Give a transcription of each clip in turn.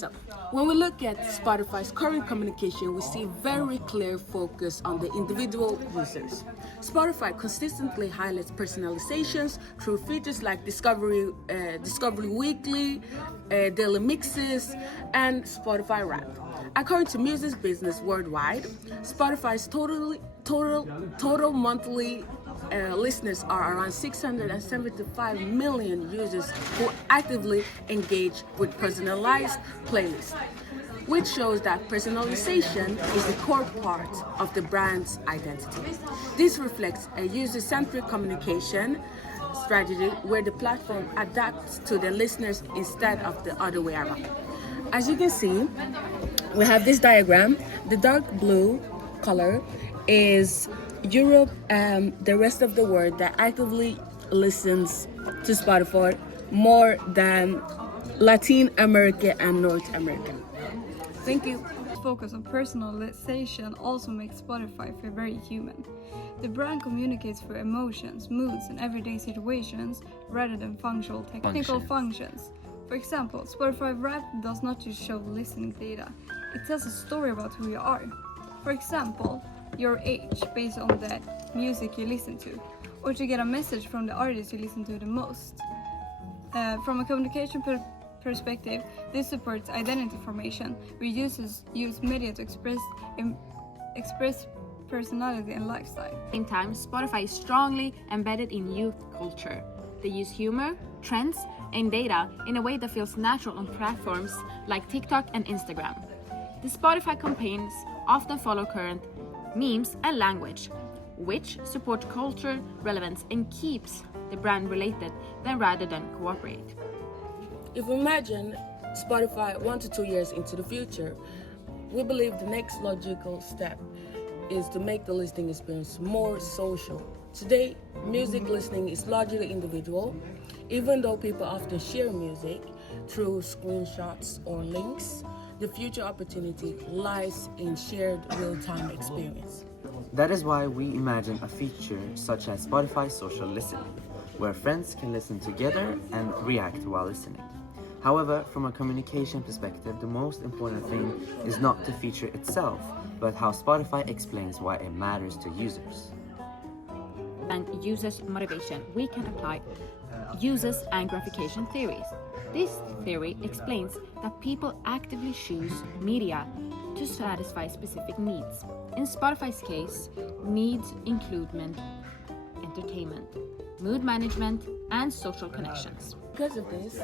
So, when we look at Spotify's current communication, we see very clear focus on the individual users. Spotify consistently highlights personalizations through features like Discovery Weekly, Daily Mixes, and Spotify Wrapped. According to Music Business Worldwide, Spotify's total monthly listeners are around 675 million users who actively engage with personalized playlists, which shows that personalization is a core part of the brand's identity. This reflects a user-centric communication strategy where the platform adapts to the listeners instead of the other way around. As you can see, we have this diagram. The dark blue color is Europe and the rest of the world that actively listens to Spotify more than Latin America and North America. Thank you. Focus on personalization also makes Spotify feel very human. The brand communicates through emotions, moods, and everyday situations rather than functional technical functions. For example, Spotify Wrapped does not just show listening data, it tells a story about who you are. For example, your age based on the music you listen to, or to get a message from the artist you listen to the most. From a communication perspective, this supports identity formation, where users use media to express personality and lifestyle. At the same time, Spotify is strongly embedded in youth culture. They use humor, trends, and data in a way that feels natural on platforms like TikTok and Instagram. The Spotify campaigns often follow current memes and language, which support culture relevance and keeps the brand related rather than cooperate. If we imagine Spotify 1 to 2 years into the future, we believe the next logical step is to make the listening experience more social. Today, music listening is largely individual, even though people often share music through screenshots or links. The future opportunity lies in shared real-time experience. That is why we imagine a feature such as Spotify Social Listening, where friends can listen together and react while listening. However, from a communication perspective, the most important thing is not the feature itself, but how Spotify explains why it matters to users. And users' motivation, we can apply users and gratification theories. This theory explains that people actively choose media to satisfy specific needs. In Spotify's case, needs include entertainment, mood management, and social connections. Because of this,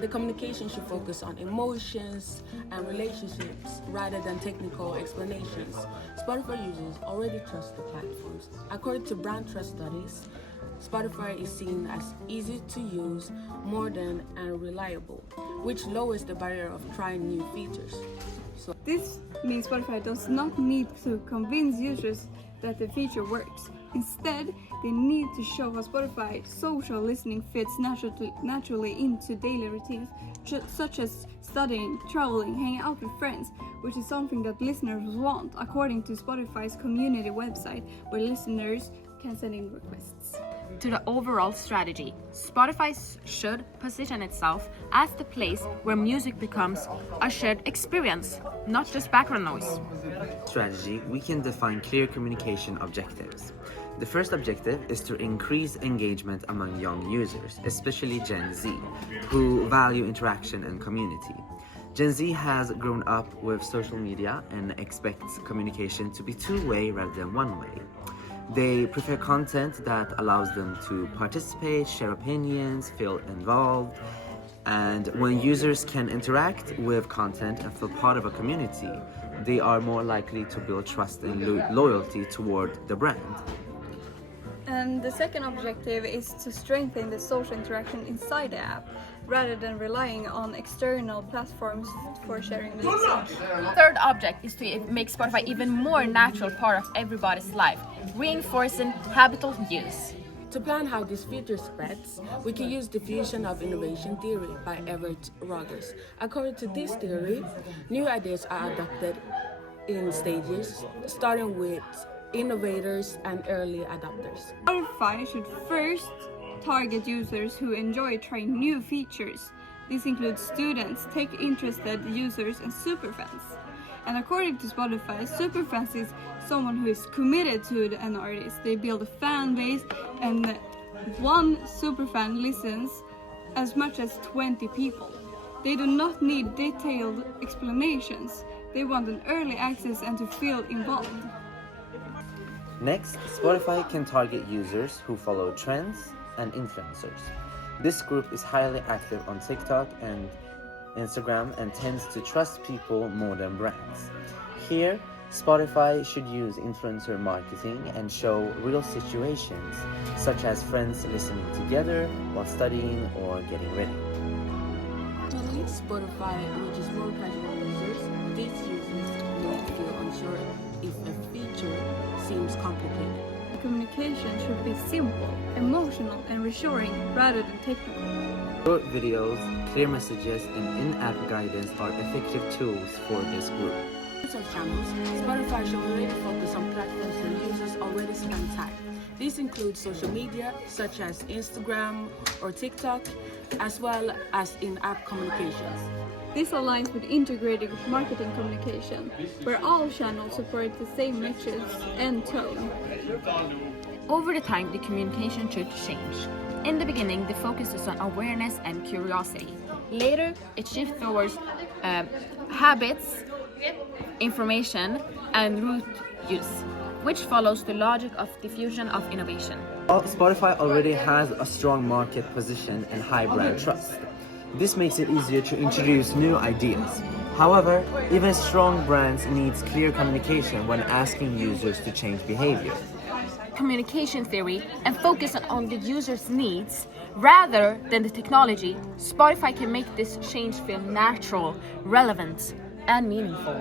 the communication should focus on emotions and relationships rather than technical explanations. Spotify users already trust the platforms. According to brand trust studies, Spotify is seen as easy to use, modern, and reliable, which lowers the barrier of trying new features. This means Spotify does not need to convince users that the feature works. Instead, they need to show how Spotify social listening fits naturally into daily routines, such as studying, traveling, hanging out with friends, which is something that listeners want, according to Spotify's community website, where listeners can send in requests. To the overall strategy, Spotify should position itself as the place where music becomes a shared experience, not just background noise. Strategy, we can define clear communication objectives. The first objective is to increase engagement among young users, especially Gen Z, who value interaction and community. Gen Z has grown up with social media and expects communication to be two-way rather than one-way. They prefer content that allows them to participate, share opinions, feel involved, and when users can interact with content and feel part of a community, they are more likely to build trust and loyalty toward the brand. And the second objective is to strengthen the social interaction inside the app, rather than relying on external platforms for sharing music. Third object is to make Spotify even more natural part of everybody's life, reinforcing habitual use. To plan how this feature spreads, we can use diffusion of innovation theory by Everett Rogers. According to this theory, new ideas are adopted in stages, starting with innovators and early adopters. Spotify should first target users who enjoy trying new features, These include students, tech-interested users, and superfans. And according to Spotify, superfans is someone who is committed to an artist. They build a fan base, and one superfan listens as much as 20 people. They do not need detailed explanations. They want an early access and to feel involved. Next, Spotify can target users who follow trends and influencers. This group is highly active on TikTok and Instagram and tends to trust people more than brands. Here, Spotify should use influencer marketing and show real situations, such as friends listening together while studying or getting ready. Finally, Spotify reaches more casual users. These users may feel unsure if a feature seems complicated. The communication should be simple, emotional, and reassuring rather than technical. Short videos, clear messages, and in-app guidance are effective tools for this group. In terms of channels, Spotify should already focus on platforms where users already spend time. These include social media such as Instagram or TikTok, as well as in-app communications. This aligns with integrated marketing communication, where all channels support the same message and tone. Over the time, the communication should change. In the beginning, the focus is on awareness and curiosity. Later, it shifts towards habits, information, and route use, which follows the logic of diffusion of innovation. Spotify already has a strong market position and high brand trust. This makes it easier to introduce new ideas. However, even strong brands need clear communication when asking users to change behavior. Communication theory and focus on the user's needs rather than the technology, Spotify can make this change feel natural, relevant, and meaningful.